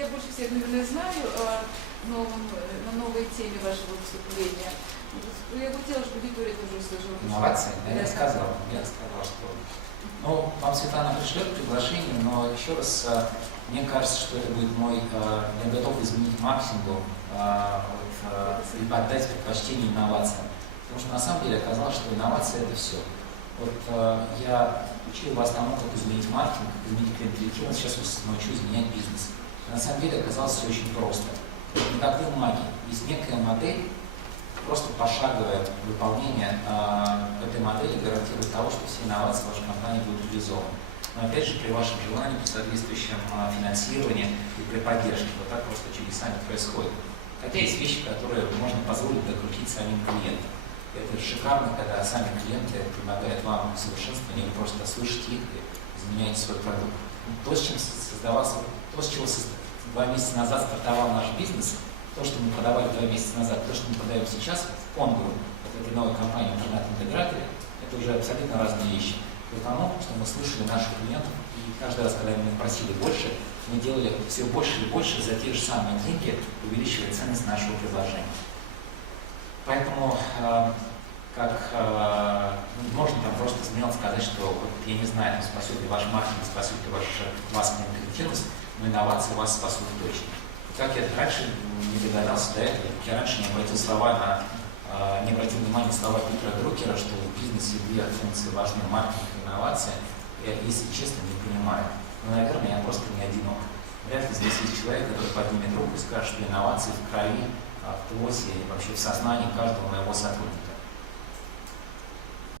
Я больше всех, наверное, знаю на новой теме вашего выступления. Я бы хотела, чтобы Виктория тоже услышала. Инновации? Я сказал, что... Ну, вам Светлана пришлет приглашение, но еще раз, мне кажется, что это будет мой... Я готов изменить максимум и отдать предпочтение инновациям. Потому что на самом деле оказалось, что инновация – это все. Вот я учил вас тому, как изменить маркетинг, как изменить клиент-ориентированность, сейчас вас научу изменять бизнес. И на самом деле оказалось все очень просто. Никакой магии. Есть некая модель, просто пошаговое выполнение этой модели гарантирует того, что все инновации в вашей компании будут реализованы. Но опять же, при вашем желании, при соответствующем финансировании и при поддержке, вот так просто чудеса не происходит. Хотя есть вещи, которые можно позволить докрутить самим клиентам. Это шикарно, когда сами клиенты предлагают вам совершенствование, вы просто слышите их и изменяете свой продукт. То, с чем создавался, то, с чего 2 месяца назад стартовал наш бизнес, то, что мы продавали 2 месяца назад, то, что мы продаем сейчас в Конгуру, вот этой новой компании интернет-интеграторе, это уже абсолютно разные вещи. Потому что мы слышали наших клиентов, и каждый раз, когда мы просили больше, мы делали все больше и больше за те же самые деньги, увеличивая ценность нашего предложения. Поэтому, можно там просто смело сказать, что вот, я не знаю, там, спасет ли ваш маркетинг, спасет ли вас клиентизм, но инновации вас спасут точно. Как я раньше не догадался до этого, я раньше не обратил внимания на слова Питера Друкера, что в бизнесе 2 функции важны: маркетинг и инновация. Я, если честно, не понимаю. Но, наверное, я просто не одинок. Вряд ли здесь есть человек, который поднимет руку и скажет, что инновации в крови, в плоти, вообще в сознании каждого моего сотрудника.